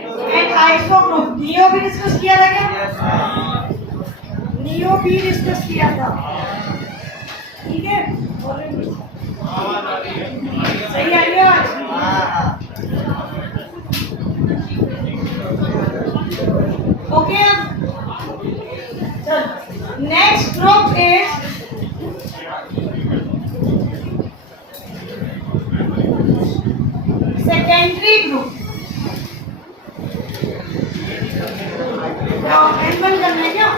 And iso group. Neo भी discuss किया था क्या? नियो भी डिस्कस किया था, ठीक है। सही आ रही है आज? ओके, चल next group is secondary group. Animal करना है क्या?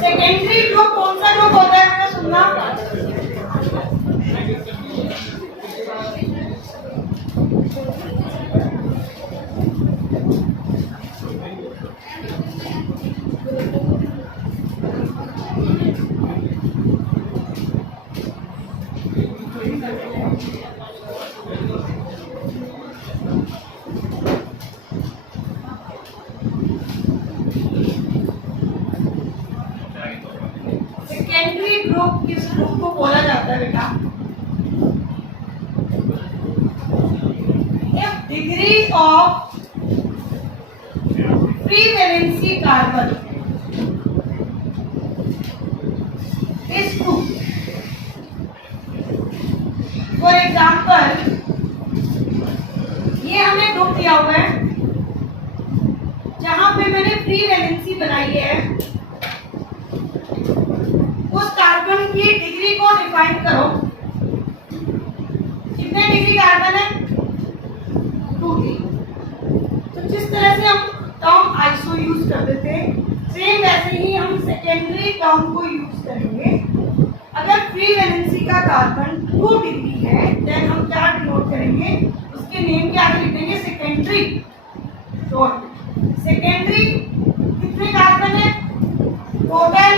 सेकेंडरी ग्रुप कौन सा ग्रुप होता है मेरा सुनना? सेकेंडरी ग्रुप किस ग्रुप को बोला जाता है बेटा? If degree of free valency carbon is 2, for example ये हमें ग्रुप दिया हुआ है जहां पे मैंने फ्री वैलेंसी बनाई है, उस कार्बन की डिग्री को डिफाइन करो। कितने डिग्री कार्बन है? 2 डिग्री। तो जिस तरह से हम टर्म आइसो यूज करते थे, सेम वैसे ही हम सेकेंडरी टर्म को यूज करेंगे। अगर फ्री वैलेंसी का कार्बन 2 डिग्री है, देन हम क्या डिनोट करेंगे? उसके नेम के आगे लिख देंगे सेकेंडरी। डॉट सेकेंडरी कितने कार्बन है? टोटल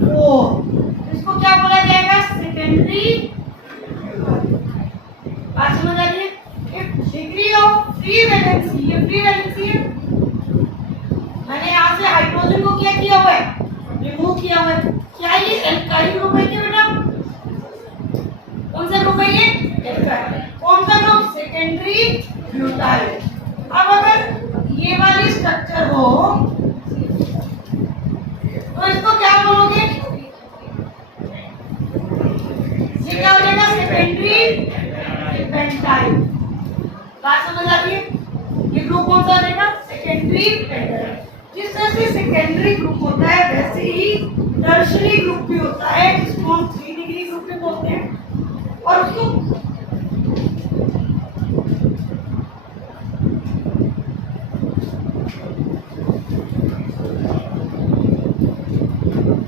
4। इसको क्या बोला जाएगा? सेकेंडरी। बात समझ आ रही है? If degree of free valency, ये फ्री वैलेंसी है, मैंने यहाँ से हाइड्रोजन को क्या किया हुआ है? रिमूव किया हुआ है। क्या ये एल्काइल ग्रुप है क्या बेटा? कौन सा ग्रुप है ये? एल्काइल। कौन सा ग्रुप? Secondary butyl. अब अगर ये वाली स्ट्रक्चर हो तो इसको क्या बोलोगे? ये क्या हो जाएगा? Secondary pentyl. बात समझ आ रही है? ये ग्रुप कौन सा हो जाएगा? Secondary pentyl. जिस तरह से सेकेंडरी ग्रुप होता है, वैसे ही टर्शरी ग्रुप भी होता है, जिसको हम 3 डिग्री ग्रुप भी बोलते हैं। और उसको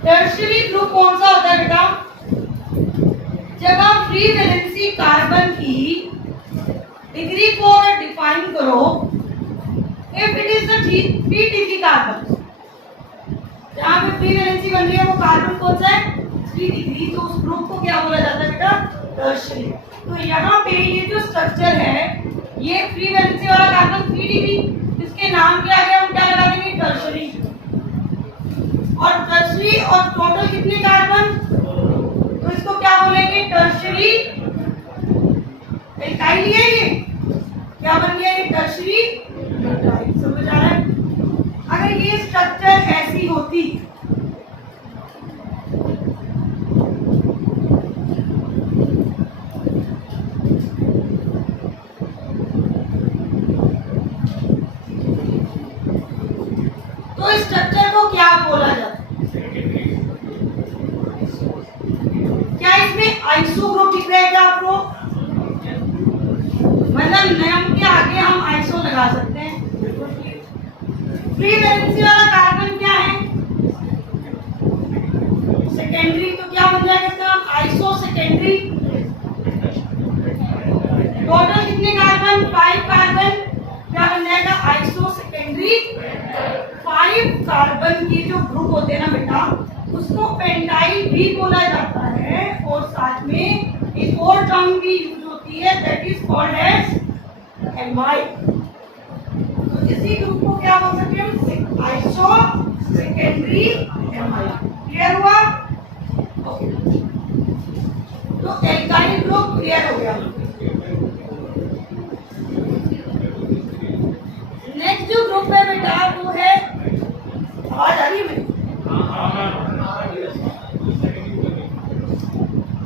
टर्शरी ग्रुप कौन सा होता है बेटा? जब आप फ्री वैलेंसी कार्बन की डिग्री को अगर डिफाइन करो, if it is the 3 degree carbon, जहां पे फ्री वैलेंसी बन रही है वो कार्बन कौन सा है? 3 डिग्री। तो उस ग्रुप को क्या बोला जाता है बेटा? टर्शरी। तो यहाँ पे ये जो स्ट्रक्चर है, ये फ्री वैलेंसी वाला कार्बन 3 डिग्री, इसके नाम के आगे हम क्या लगा देंगे? टर्शरी। और टर्शरी और टोटल कितने कार्बन? तो इसको क्या बोलेंगे? टर्शरी एल्काइल है। ये क्या बन गया? ये टर्शरी एल्काइल। समझ आ रहा है? अगर ये स्ट्रक्चर ऐसी होती तो इस स्ट्रक्चर को क्या बोला जाता? क्या इसमें आइसो ग्रुप दिख रहा है क्या आपको? मतलब नाम के आगे हम आइसो लगा सकते हैं। फ्री वैलेंसी वाला कार्बन क्या है? सेकेंडरी। तो क्या बन जाएगा इसका नाम? Iso secondary. टोटल कितने कार्बन? 5 कार्बन। क्या बन जाएगा? आइसो सेकेंडरी 5 कार्बन के जो ग्रुप होते हैं ना बेटा, उसको पेंटाइल भी बोला जाता है। और साथ में एक और टर्म भी यूज होती है, that is called as amide. तो इसी ग्रुप को क्या बोल सकते हैं? Iso secondary amide. क्लियर हुआ? ओके, तो एल्काइल ग्रुप क्लियर हो गया। आवाज आ रही है मेरी?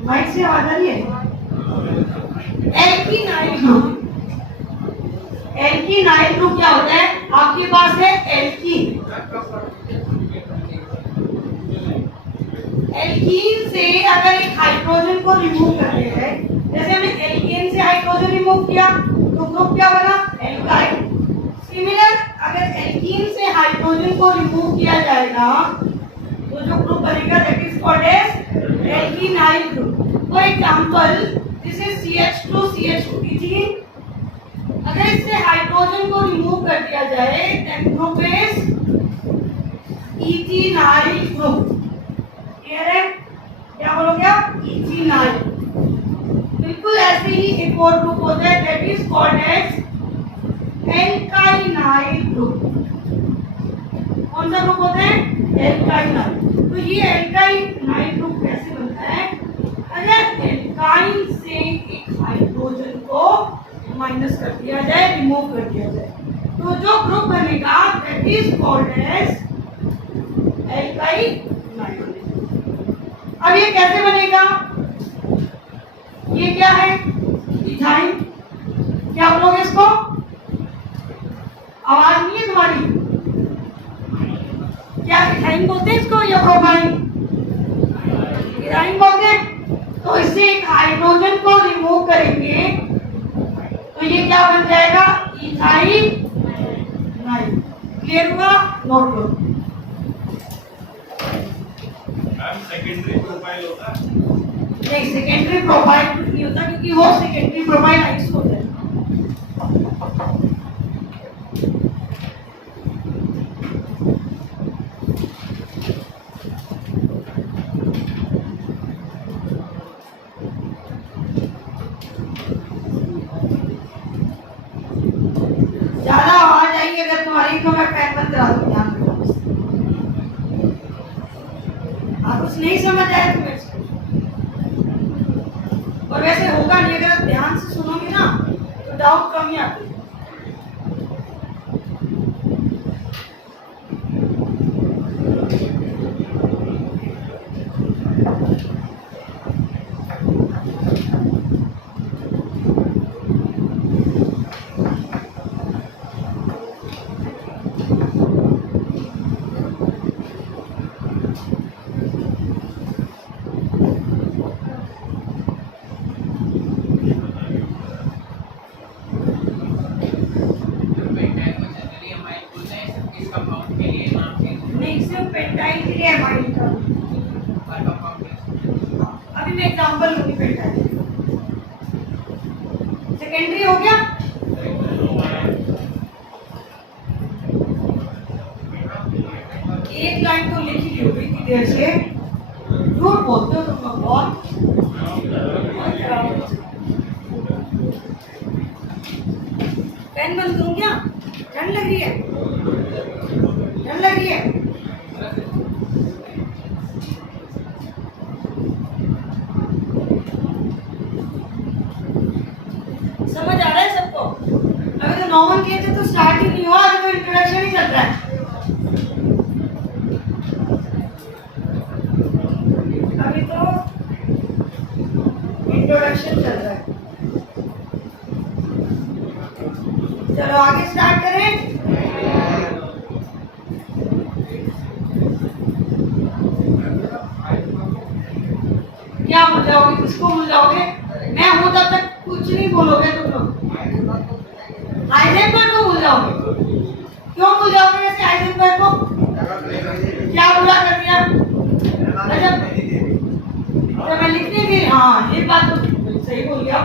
माइक से आवाज आ रही है? एल्कीनाइल ग्रुप क्या होता है? आपके पास है एल्कीन। एल्कीन से अगर एक हाइड्रोजन को रिमूव करते हैं, जैसे हमने एल्केन से हाइड्रोजन रिमूव किया तो ग्रुप क्या बना? एल्काइल। सिमिलर अगर एल्कीन से हाइड्रोजन को रिमूव किया जाएगा तो जो ग्रुप बनेगा that is called as alkenyl group. For example this is CH2 ethene. अगर इससे हाइड्रोजन को रिमूव कर दिया जाए then group is ethenyl group. Clear है? क्या बोलोगे आप? इथेनाइल। बिल्कुल ऐसे ही एक और ग्रुप होता है that is called as alkynyl group. कौन सा ग्रुप होता है? एल्काइनाइल। तो ये एल्काइनाइल ग्रुप कैसे बनता है? अगर एल्काइन से एक हाइड्रोजन को माइनस कर दिया जाए, रिमूव कर दिया जाए, तो जो ग्रुप बनेगा that is called as alkynyl. अब ये कैसे बनेगा? ये क्या है? इथाइन। क्या बोलोगे इसको? आवाज नहीं है तुम्हारी? क्या इथाइन बोलते हैं इसको या प्रोपाइन? इथाइन बोलते हैं। तो इससे एक हाइड्रोजन को रिमूव करेंगे तो ये क्या बन जाएगा? इथाइन। क्लियर हुआ? नोट लो। सेकेंडरी प्रोफाइल होता है? नहीं, सेकेंडरी प्रोफाइल नहीं होता क्योंकि वो सेकेंडरी प्रोफाइल आइस होता है। ज्यादा आवाज आई अगर तुम्हारी तो मैं पैक बंद करा दूंगी। आप कुछ नहीं समझ आए तो मेरे से और वैसे होगा नहीं, अगर आप ध्यान से सुनोगे ना तो डाउट कम ही आती है। पेंटाइल के लिए एमाइड का अभी मैं एग्जांपल लूंगी। पेंटाइल सेकेंडरी हो गया। एक लाइन तो लिखी ली होगी इतनी देर से। झूठ बोलते हो तुम लोग बहुत। पेन बंद करूं क्या? ठंड लग रही है? ठंड लग रही है? समझ आ रहा है सबको? अभी तो नॉर्मल किए थे तो स्टार्ट ही नहीं हुआ, अभी तो इंट्रोडक्शन ही चल रहा है। अभी तो इंट्रोडक्शन चल रहा है। चलो आगे स्टार्ट करें। क्या भूल जाओगे? किसको भूल जाओगे? मैं हूं तब तक कुछ नहीं बोलोगे तुम लोग। हाइजेनबर्ग को भूल जाओगे। क्यों भूल जाओगे? वैसे हाइजेनबर्ग को क्या बुरा कर दिया? जब मैं लिखने दी, हाँ ये बात तो सही बोल गया।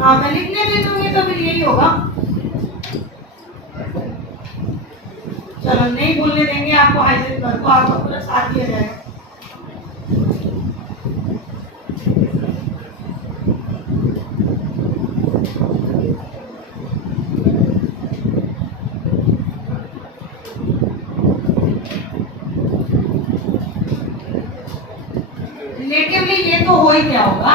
हाँ मैं लिखने दे दूंगी तो फिर यही होगा। चलो नहीं भूलने देंगे आपको हाइजेनबर्ग को, आपको पूरा साथ दिया जाएगा। रिलेटिवली ये तो हो ही क्या होगा?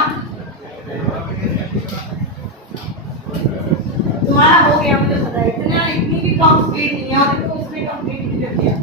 तुम्हारा हो गया, मुझे पता है। इतना इतनी भी कम स्पीड नहीं है और तो उसने कंप्लीट नहीं कर दिया।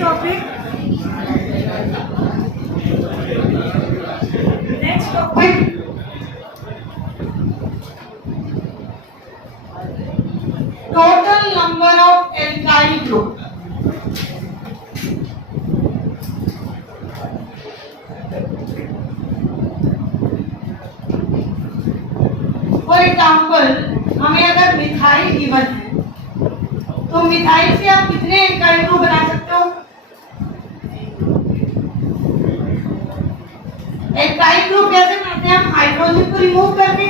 Topic total number of alkyl group. For example हमें अगर मिथाइल गिवन है तो मिथाइल से आप कितने एल्काइल ग्रुप बना सकते हो? एल्काइल ग्रुप कैसे बनाते हैं हम? हाइड्रोजन को रिमूव करके।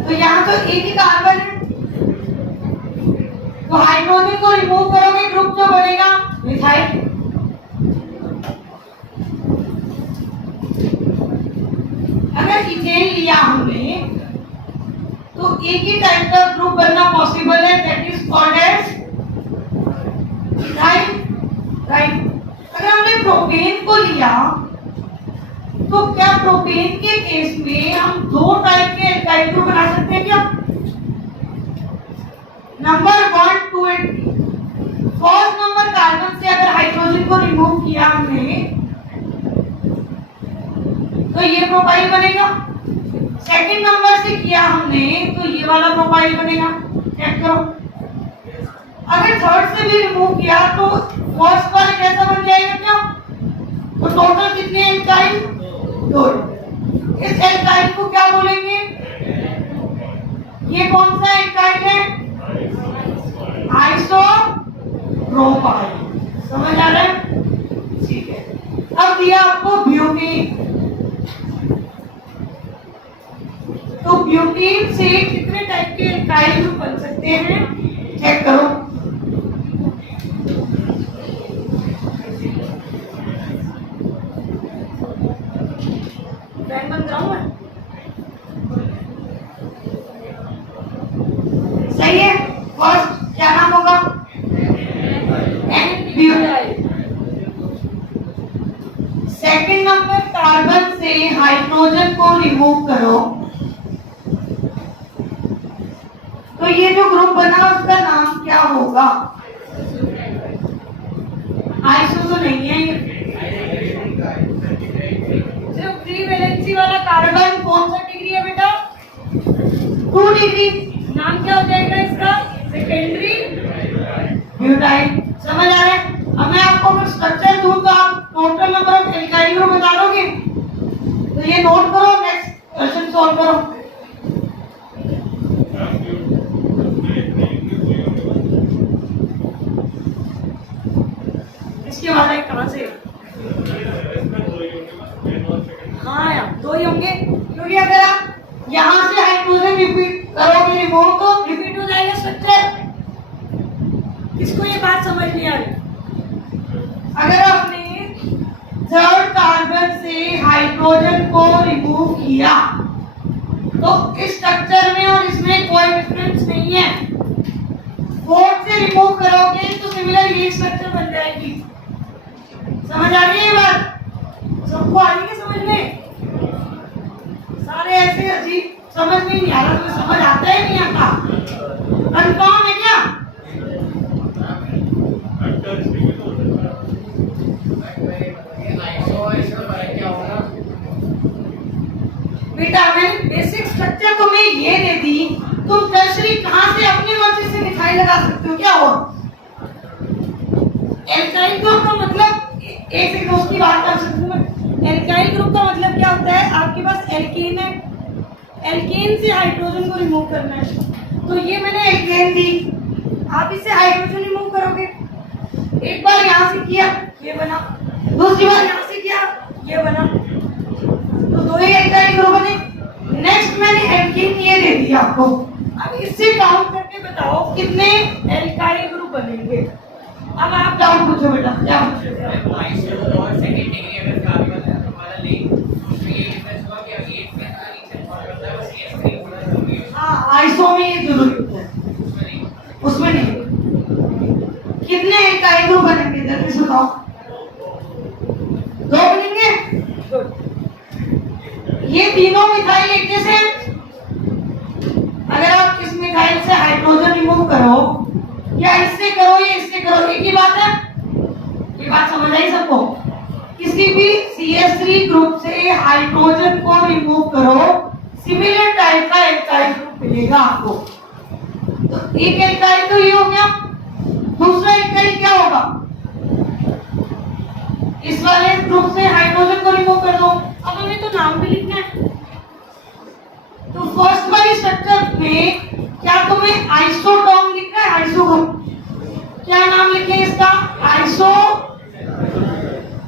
तो यहाँ तो एक ही कार्बन है, तो हाइड्रोजन को रिमूव करोगे ग्रुप जो बनेगा मिथाइल। अगर इथेन लिया हमने तो एक ही टाइप का ग्रुप बनना पॉसिबल है, that is called as ethyl, right. अगर हमने प्रोपेन को लिया तो क्या प्रोपेन के केस में हम दो टाइप के एल्काइल ग्रुप बना सकते हैं क्या? Number 1, 2 and 3। First number carbon से अगर हाइड्रोजन को रिमूव किया हमने तो ये प्रोफाइल बनेगा। सेकंड नंबर से किया हमने तो ये वाला प्रोफाइल बनेगा। चेक करो। अगर थर्ड से भी रिमूव किया तो फर्स्ट वाला कैसा बन जाएगा क्या? तो टोटल कितने एल्काइल? 2। इस एल्काइल को क्या बोलेंगे? ये कौन सा एल्काइल है? आइसोप्रोपाइल। समझ आ रहा है? ठीक है। अब दिया आपको ब्यूटेन। तो ब्यूटेन से कितने टाइप के एल्काइल ग्रुप बन सकते हैं? चेक करो। फैन बंद कराऊं मैं? सही है। फर्स्ट क्या नाम होगा? एन-ब्यूटाइल। सेकंड नंबर कार्बन से हाइड्रोजन को रिमूव करो तो ये जो ग्रुप बना उसका नाम क्या होगा? आइसो तो नहीं है ये। सिर्फ 3 वैलेंसी वाला कार्बन कौन सा डिग्री है बेटा? 2 डिग्री। नाम क्या हो जाएगा इसका? Secondary butyl. समझ आ रहा है? अब मैं आपको अगर स्ट्रक्चर दूं तो आप total number of alkyl group बता दोगे। तो ये नोट करो, नेक्स्ट क्वेश्चन सॉल्व करो। इसके बाद कहां से? हाँ यार 2 ही होंगे, क्योंकि अगर आप यहाँ से हाइड्रोजन रिपीट करोगे रिमूव तो रिपीट हो जाएगा स्ट्रक्चर। किसको ये बात समझ नहीं आ रही? अगर आपने थर्ड कार्बन से हाइड्रोजन को रिमूव किया तो इस स्ट्रक्चर में और इसमें कोई डिफरेंस नहीं है। फोर्थ से रिमूव करोगे तो सिमिलर ये स्ट्रक्चर बन जाएगी। समझ आ रही है ये बात? सबको आ रही है समझ में? सारे ऐसे अजीब समझ में नहीं आ रहा, तो समझ आता है नहीं आता? कंफर्म है क्या? बेटा मैंने बेसिक स्ट्रक्चर तुम्हें ये दे दी, तुम टर्शरी कहां से अपनी मर्जी से मिठाई लगा सकते हो? क्या हो? एल्काइल ग्रुप का मतलब एक से दोस्त की बात कर सकती हूँ। एल्काइल ग्रुप का मतलब क्या होता है? आपके पास एल्केन है, एल्केन से हाइड्रोजन को रिमूव करना है। तो ये मैंने एल्केन दी, आप इससे हाइड्रोजन रिमूव करोगे। एक बार यहाँ से किया ये बना, दूसरी बार यहाँ से किया ये बना, तो 2 ही एल्काइल ग्रुप बने। नेक्स्ट मैंने एल्केन ये दे दिया आपको। अब इससे काउंट करके बताओ कितने एल्काइल ग्रुप बनेंगे। अब आप डाउट पूछो बेटा, क्या पूछोगे? हाँ आइसो में ये जरूरी होता है, उसमें नहीं। कितने एल्काइल ग्रुप बनेंगे जल्दी से बताओ? 2 बनेंगे। ये तीनों मिथाइल एक जैसे। अगर आप इस मिथाइल से हाइड्रोजन रिमूव करो या इससे करो या इससे करो, एक ही बात है। ये बात समझ आई सबको? किसी भी CH3 ग्रुप से हाइड्रोजन को रिमूव करो, सिमिलर टाइप का एल्काइल ग्रुप मिलेगा आपको। तो एक एल्काइल तो ये हो गया, दूसरा एल्काइल क्या होगा? इस वाले ग्रुप से हाइड्रोजन को रिमूव कर दो। अब हमें तो नाम भी लिखना है। तो फर्स्ट वाली स्ट्रक्चर में क्या तुम्हें आइसो टर्म लिखना है? आइसो ग्रुप क्या नाम लिखे इसका? आइसो,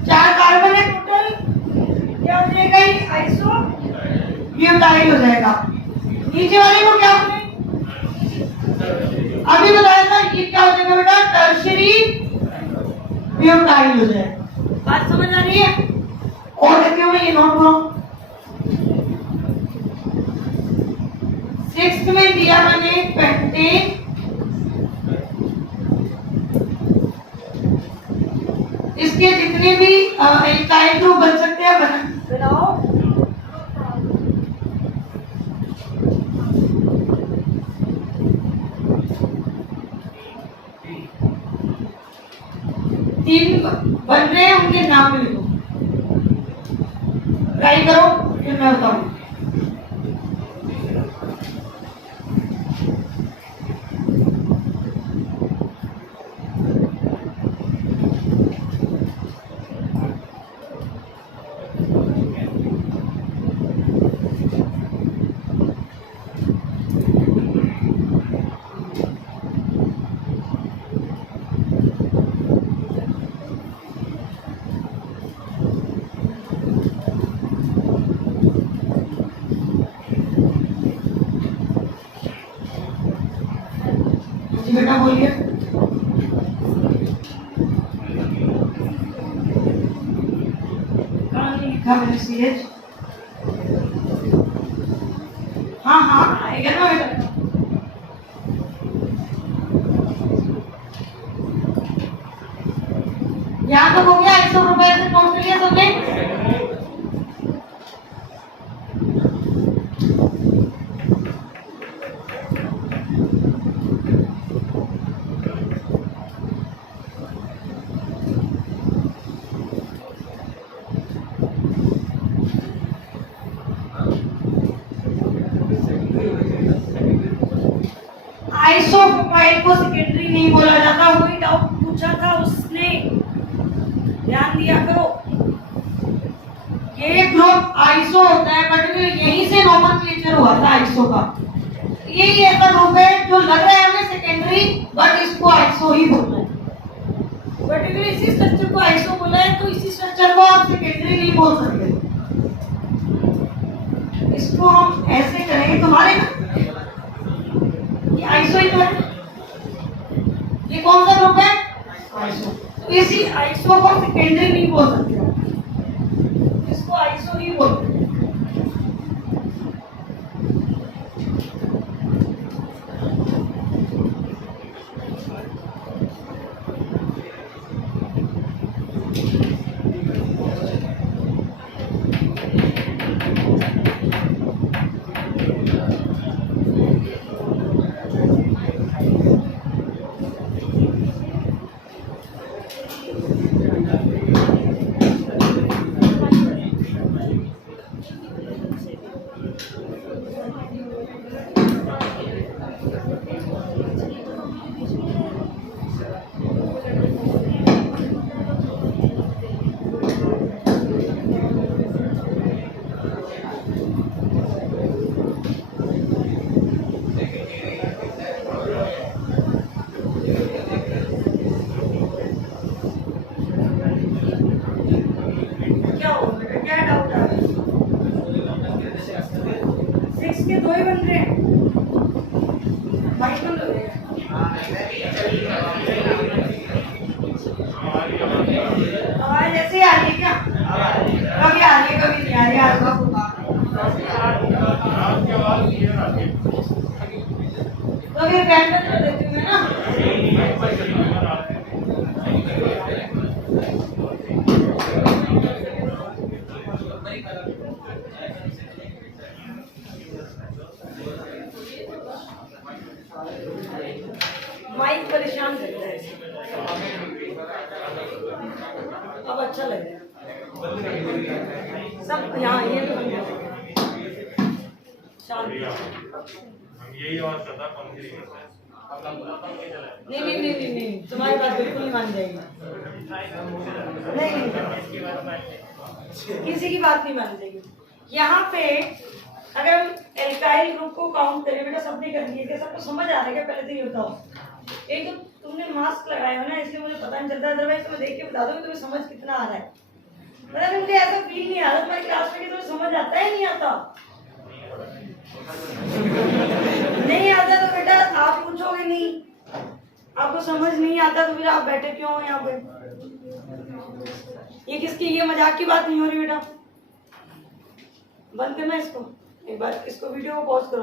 4 कार्बन है टोटल, क्या हो जाएगा ये? आइसो ब्यूटाइल हो जाएगा। नीचे वाले को क्या बोले? अभी बताया था, ये क्या हो जाएगा बेटा? टर्शियरी ब्यूटाइल हो जाएगा। बात समझ आ रही है? और देखिए मैं ये नोट करो। 6th में दिया मैंने पेंटेन, इसके जितने भी एल्काइल ग्रुप बन सकते हैं बनाओ। तीन बन रहे हैं, उनके नाम भी लिखो। ट्राई करो, फिर मैं बताऊं। बेटा बोलिए। कहाँ लिखा मैंने CH? हाँ हाँ आएगा ना बेटा। यहाँ तक हो गया? 100 रुपए से नोट कर लिया सबने? आइसोप्रोपाइल को सेकेंडरी नहीं बोला जाता, वही डाउट पूछा था उसने, ध्यान दिया करो। ये ग्रुप आइसो होता है, पर्टिकुलर यहीं से नोमेनक्लेचर हुआ था आइसो का। यही ऐसा ग्रुप है जो लग रहा है हमें सेकेंडरी, बट इसको आइसो ही बोलना है। पर्टिकुलर इसी स्ट्रक्चर को आइसो बोला है, तो इसी स्ट्रक्चर को आप सेकेंडरी नहीं बोल सकते। इसको हम ऐसे करेंगे, तुम्हारे ये आइसो ही तो है। ये कौन सा ग्रुप है? आइसो। तो इसी आइसो को सेकेंडरी नहीं बोल सकते, इसको आइसो ही बोलते हैं। आवाज ऐसे आ रही है क्या? कभी आ रही है कभी नहीं आ रही है। तो फिर बैंड कर देती हूँ मैं ना। माइक परेशान करता है। अच्छा लगेगा। सब यहाँ ये तो बन गया। शांति। हम यही आवाज करता पंखी करता है। नहीं नहीं नहीं नहीं नहीं, तुम्हारी बात बिल्कुल नहीं मान जाएगी। नहीं किसी की बात नहीं मान जाएगी। यहाँ पे अगर हम एल्काइल ग्रुप को काउंट करें, बेटा सबने कर दिए क्या? सबको समझ आ रहा है क्या? पहले तो ये बताओ। एक तो तुमने मास्क लगाया हो ना, इसलिए मुझे पता नहीं चलता, अदरवाइज तुम्हें देख के बता दो कि तुम्हें समझ कितना आ रहा है। मतलब मुझे ऐसा फील नहीं आ रहा तुम्हारी क्लास में कि तुम्हें समझ आता है नहीं आता। नहीं आता तो बेटा आप पूछोगे नहीं, आपको समझ नहीं आता तो फिर आप बैठे क्यों हो यहाँ पे? ये किसकी, ये मजाक की बात नहीं हो रही बेटा। बंद करना इसको, एक बार इसको वीडियो को पॉज करो,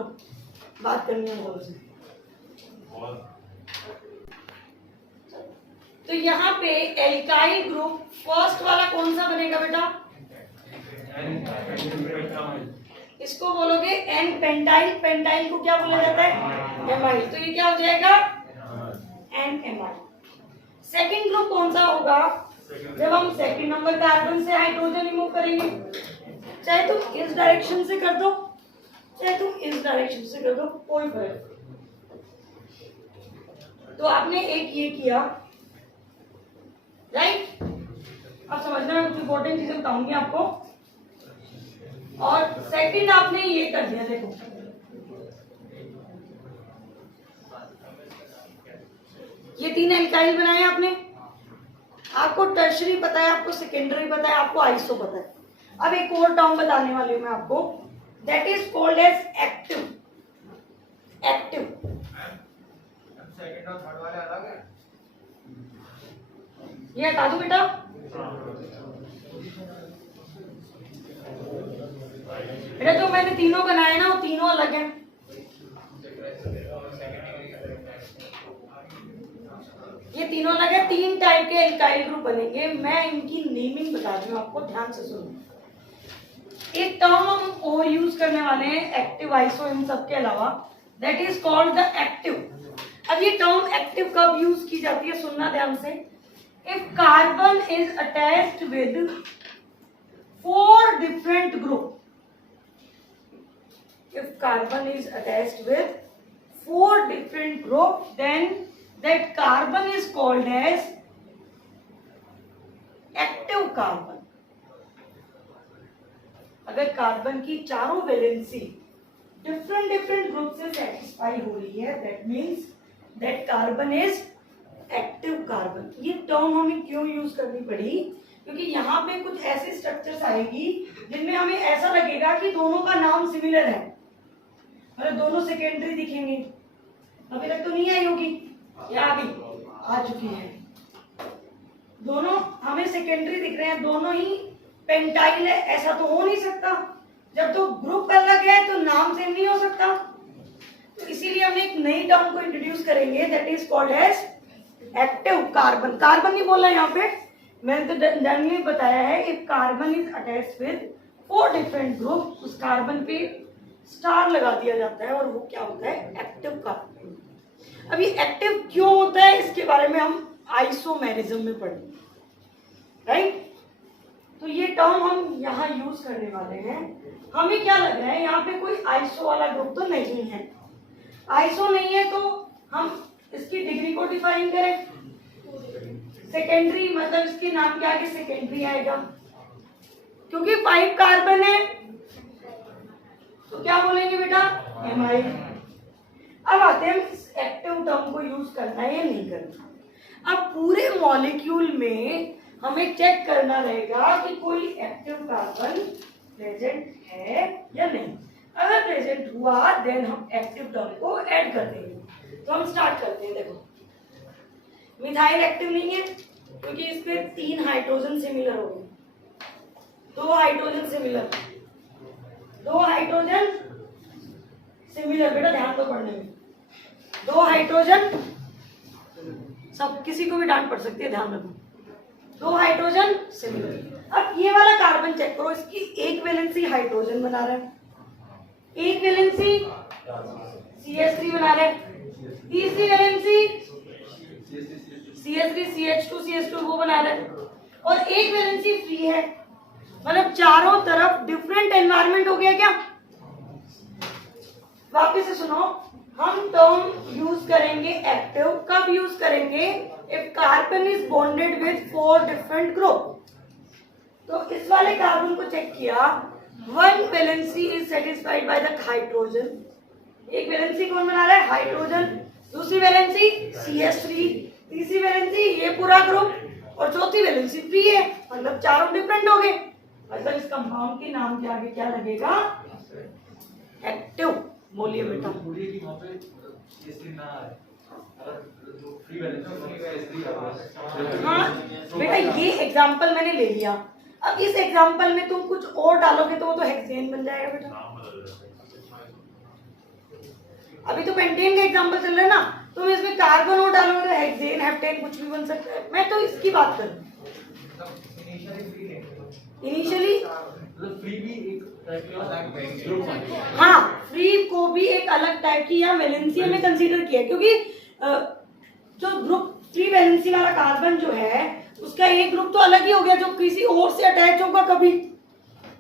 बात करनी है सबसे। तो यहाँ पे एल्काइल ग्रुप फर्स्ट वाला कौन सा बनेगा बेटा? इसको बोलोगे एन पेंटाइल। पेंटाइल को क्या बोला जाता है? एमाइल। तो ये क्या हो जाएगा? N amyl. सेकंड ग्रुप कौन सा होगा? जब हम सेकंड नंबर कार्बन से हाइड्रोजन रिमूव करेंगे, चाहे तुम इस डायरेक्शन से कर दो चाहे तुम इस डायरेक्शन से कर दो, कोई फर्क। तो आपने एक ये किया, राइट? अब समझना, मैं कुछ इंपॉर्टेंट चीजें बताऊंगी आपको। और सेकंड आपने ये कर दिया, देखो ये 3 एल्काइल बनाए आपने। आपको टर्शरी पता है, आपको सेकेंडरी पता है, आपको आइसो पता है। अब एक और टर्म बताने वाली हूं मैं आपको, that is called as active. Active second और थर्ड वाले अलग है। ये हटा दो बेटा। बेटा जो मैंने तीनों बनाए ना वो तीनों अलग हैं। ये तीनों अलग है। 3 टाइप के एल्काइल ग्रुप बनेंगे। मैं इनकी नेमिंग बता रही हूँ आपको, ध्यान से सुनो। एक टर्म हम और यूज करने वाले हैं एक्टिव, आइसो, इन सब के अलावा, that is called the active. अब ये टर्म एक्टिव कब यूज की जाती है, सुनना ध्यान से। If carbon is attached with 4 different group, if carbon is attached with 4 different group, then that carbon is called as active carbon। अगर कार्बन की चारों वैलेंसी डिफरेंट ग्रुप से सेटिस्फाई हो रही है, that means that carbon is active carbon. ये term हमें क्यों यूज करनी पड़ी? क्योंकि यहाँ पे कुछ ऐसे स्ट्रक्चर्स आएगी जिनमें हमें ऐसा लगेगा कि दोनों का नाम सिमिलर है, मतलब दोनों सेकेंडरी दिखेंगे। अभी तक तो नहीं आई होगी, या अभी आ चुकी है। दोनों हमें सेकेंडरी दिख रहे हैं, दोनों ही पेंटाइल है, ऐसा तो हो नहीं सकता। जब तो ग्रुप अलग है तो नाम सेम नहीं हो सकता। तो इसीलिए हम एक नई टर्म को इंट्रोड्यूस करेंगे, that is called as active carbon. Carbon नहीं बोला यहाँ पे, मैंने तो जनरली बताया है। If carbon is attached with 4 different group, उस कार्बन पे स्टार लगा दिया जाता है और वो क्या होता है? Active carbon. अब ये एक्टिव क्यों होता है इसके बारे में हम आइसोमेरिज्म में पढ़ेंगे, राइट? तो ये टर्म हम यहाँ यूज करने वाले हैं। हमें क्या लग रहा है, यहाँ पे कोई आइसो वाला ग्रुप तो नहीं है। आइसो नहीं है तो हम इसकी डिग्री को डिफाइन करें। सेकेंडरी मतलब इसके नाम के आगे सेकेंडरी आएगा, क्योंकि 5 कार्बन है तो क्या बोलेंगे बेटा? एमाइल। अब आते हैं इस एक्टिव टर्म को यूज करना है या नहीं करना। अब पूरे मॉलिक्यूल में हमें चेक करना रहेगा कि कोई एक्टिव कार्बन प्रेजेंट है या नहीं। अगर प्रेजेंट हुआ देन हम एक्टिव टर्म को ऐड कर देंगे। तो हम स्टार्ट करते हैं। देखो मिथाइल एक्टिव नहीं है क्योंकि इस पे 3 हाइड्रोजन सिमिलर हो गए, 2 हाइड्रोजन सिमिलर, 2 हाइड्रोजन सिमिलर। बेटा ध्यान दो पढ़ने में, 2 हाइड्रोजन, सब किसी को भी डांट पड़ सकती है, ध्यान रखो। 2 हाइड्रोजन सिमिलर। अब ये वाला कार्बन चेक करो, इसकी एक वैलेंसी हाइड्रोजन बना रहा है, एक वैलेंसी CH3 बना रहा है, तीसरी वैलेंसी CH3 CH2 वो बना रहा है, और एक वैलेंसी फ्री है, मतलब चारों तरफ डिफरेंट एनवायरनमेंट हो गया क्या? वापस से सुनो, हम टर्म यूज करेंगे एक्टिव, कब यूज करेंगे? If carbon is bonded with 4 different group. तो इस वाले कार्बन को चेक किया, one valency is satisfied by the hydrogen. एक वैलेंसी कौन बना रहा है? हाइड्रोजन। दूसरी वैलेंसी CH3, तीसरी वैलेंसी ये पूरा ग्रुप, और चौथी वैलेंसी फ्री है, मतलब चारों डिफरेंट हो गए। मतलब इस कंपाउंड के नाम के आगे क्या लगेगा? एक्टिव। बोलिए बेटा। बोलिए कि वहाँ पे CH3 ना आए, अगर जो फ्री वैलेंसी हाँ बेटा, ये एग्जाम्पल मैंने ले लिया। अब इस एग्जाम्पल में तुम कुछ और डालोगे तो वो तो हेक्सेन बन जाएगा बेटा। नाम बदल जाता है। अभी तो पेंटेन का एग्जाम्पल चल रहा है ना, तुम इसमें कार्बन और डालोगे तो हेक्सेन, हेप्टेन कुछ भी बन सकता है। मैं तो इसकी बात कर रही हूँ। इनिशियली फ्री भी एक टाइप का ग्रुप है। हाँ, फ्री को भी एक अलग टाइप की या वैलेंसी में कंसीडर किया, क्योंकि जो ग्रुप फ्री वैलेंसी वाला कार्बन जो है उसका एक ग्रुप तो अलग ही हो गया, जो किसी और से अटैच होगा कभी,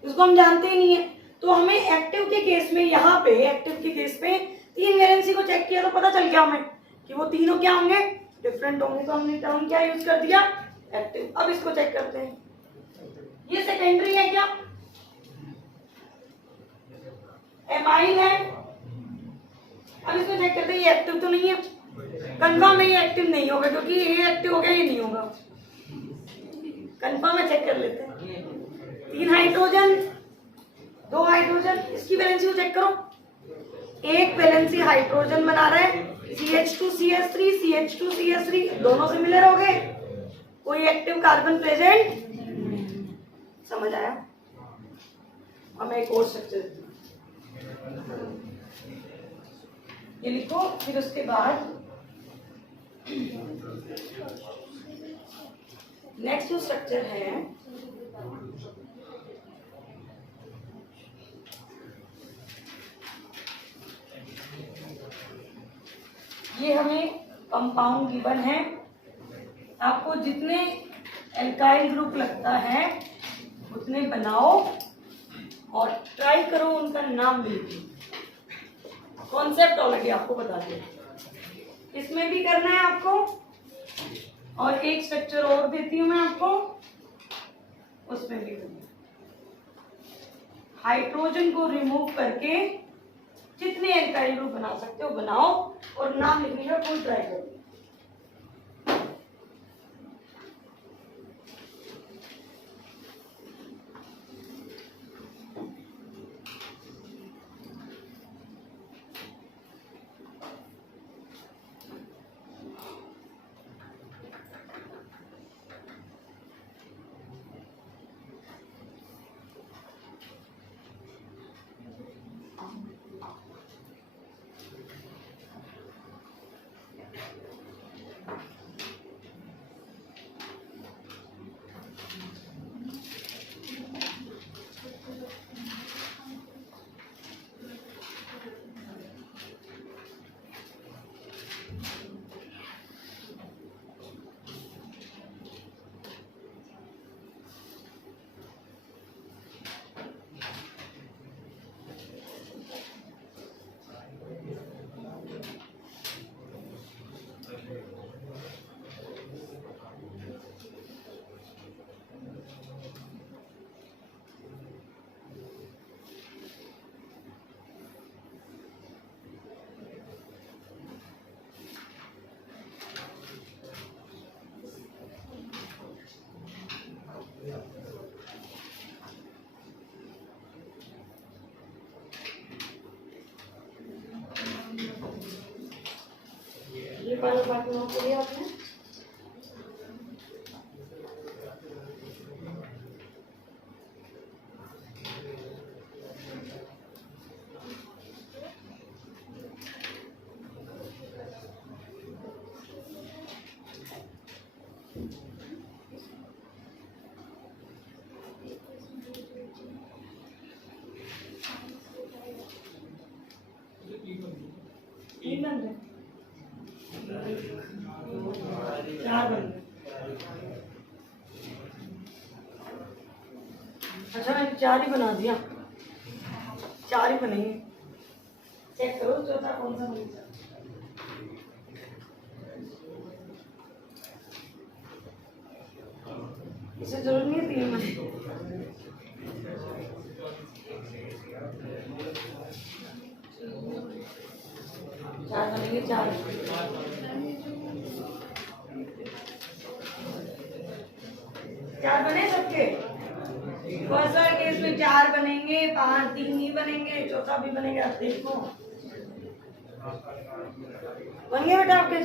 उसको हम जानते ही नहीं है। तो हमें एक्टिव के केस में, यहाँ पे एक्टिव के केस में 3 वैलेंसी को चेक किया तो पता चल गया हमें कि वो तीनों क्या होंगे? डिफरेंट होंगे। तो हमने टर्म क्या यूज कर दिया? एक्टिव। अब इसको चेक करते हैं, ये सेकेंडरी है क्या? एमाइन है। अब इसको चेक करते हैं, ये एक्टिव तो नहीं है, कंफर्म है ये एक्टिव नहीं होगा, क्योंकि ये एक्टिव हो गया, ये नहीं होगा, कंफर्म है। चेक कर लेते हैं। 3 हाइड्रोजन, 2 हाइड्रोजन, इसकी वैलेंसी को चेक करो। एक वैलेंसी हाइड्रोजन बना रहा है, CH2 CH3 CH2 CH3 दोनों सिमिलर हो गए, कोई एक्टिव कार्बन प्रेजेंट। समझ आया? अब मैं एक और स्ट्रक्चर ये लिखो, फिर उसके बाद नेक्स्ट जो स्ट्रक्चर है ये हमें कंपाउंड गिवन है। आपको जितने एल्काइल ग्रुप लगता है उतने बनाओ और ट्राई करो उनका नाम लिखो। कॉन्सेप्ट ऑलरेडी आपको बता दिया, इसमें भी करना है आपको। और एक स्ट्रक्चर और देती हूं मैं आपको, उसमें भी करना है। हाइड्रोजन को रिमूव करके जितने एल्काइल ग्रुप बना सकते हो बनाओ और नाम लिखने का फुल ट्राई करो। ये वाला पार्ट नोट किया आपने? तीन बन रहे, 4 बन रहे। अच्छा मैंने 4 ही बना दिया, 4 ही बनेंगे। चेक करो चौथा कौन सा बनेगा। इसे जरूर नहीं थी मैं। 4 बनेंगे, 4 बने सबके। फर्स्ट वाले केस में 4 बनेंगे, 5 3 ही बनेंगे, चौथा भी बनेगा। आप देखो बन गए बेटा आपके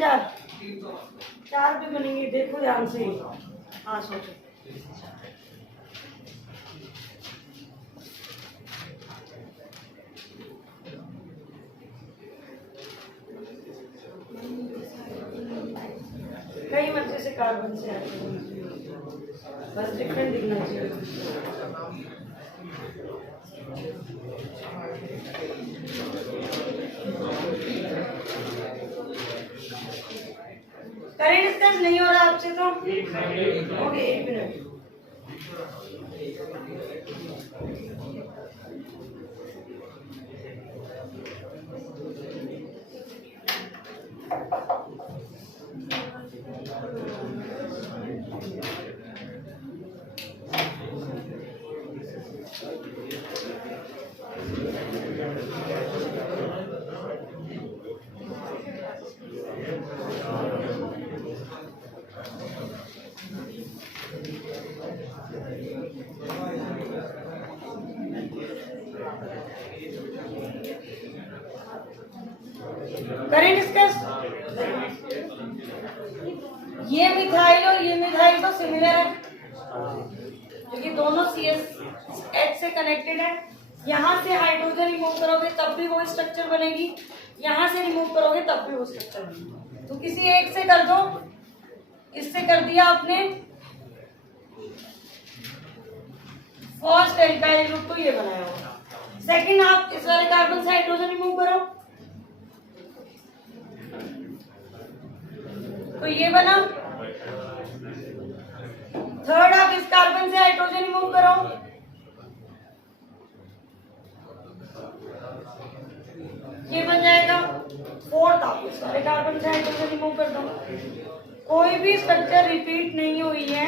4 भी बनेंगे, देखो ध्यान से। हाँ सोचो। कई मर्जी से कार्बन से आते हैं, बस डिफरेंट दिखना चाहिए। करेंट डिस्कस नहीं हो रहा आपसे तो ओके, 1 मिनट। करें डिस्कस। ये मिथाइल और ये मिथाइल तो सिमिलर है क्योंकि दोनों CH से कनेक्टेड है। यहाँ से हाइड्रोजन रिमूव करोगे तब भी वो स्ट्रक्चर बनेगी, यहाँ से रिमूव करोगे तब भी वो स्ट्रक्चर बनेगी। तो किसी एक से कर दो, इससे कर दिया आपने फर्स्ट एल्काइल ग्रुप, तो ये बनाया होगा। सेकंड आप इस वाले कार्बन से हाइड्रोजन रिमूव करो तो ये बना। थर्ड आप इस कार्बन से हाइड्रोजन रिमूव करो, ये बन जाएगा। फोर्थ आप इस वाले कार्बन से हाइड्रोजन रिमूव कर दो। कोई भी स्ट्रक्चर रिपीट नहीं हुई है।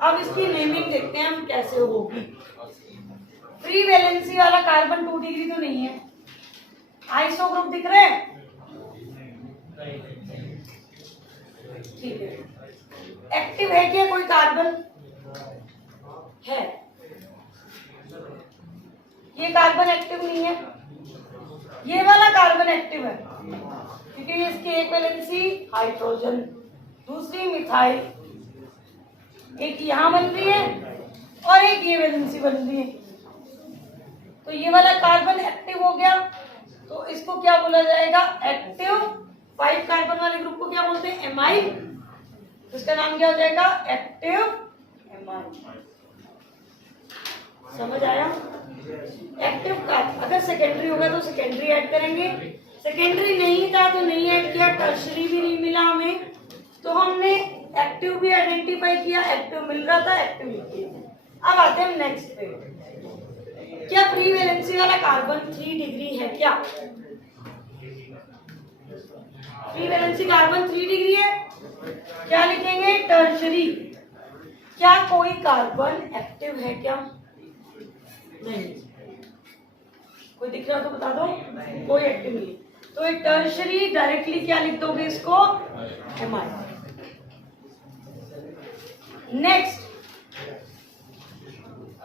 अब इसकी नेमिंग देखते हैं हम कैसे होगी। फ्री वैलेंसी वाला कार्बन 2 डिग्री तो नहीं है। आइसो ग्रुप दिख रहे हैं? ठीक है। एक्टिव है क्या कोई कार्बन? है। ये कार्बन एक्टिव नहीं है, ये वाला कार्बन एक्टिव है क्योंकि इसकी एक वैलेंसी हाइड्रोजन, दूसरी मिथाइल, एक यहाँ बन रही है और एक ये वैलेंसी बन रही है। तो ये वाला कार्बन एक्टिव हो गया, तो इसको क्या बोला जाएगा? एक्टिव। 5 कार्बन वाले ग्रुप को क्या बोलते हैं? एमाइड। इसका नाम क्या हो जाएगा? Active amide. समझ आया? एक्टिव का अगर सेकेंडरी होगा तो सेकेंडरी ऐड करेंगे, सेकेंडरी नहीं था तो नहीं ऐड किया, टर्शरी भी नहीं मिला हमें तो हमने एक्टिव भी आइडेंटिफाई किया, एक्टिव मिल रहा था, एक्टिव लिख दिया। अब आते हैं नेक्स्ट पे। क्या फ्री वैलेंसी वाला कार्बन 3 डिग्री है? क्या फ्री वैलेंसी कार्बन 3 डिग्री है? क्या लिखेंगे? टर्शरी। क्या कोई कार्बन एक्टिव है? क्या नहीं। कोई दिख रहा तो बता दो। कोई एक्टिव नहीं, तो एक टर्शरी डायरेक्टली क्या लिख दोगे इसको? एमाइड। नेक्स्ट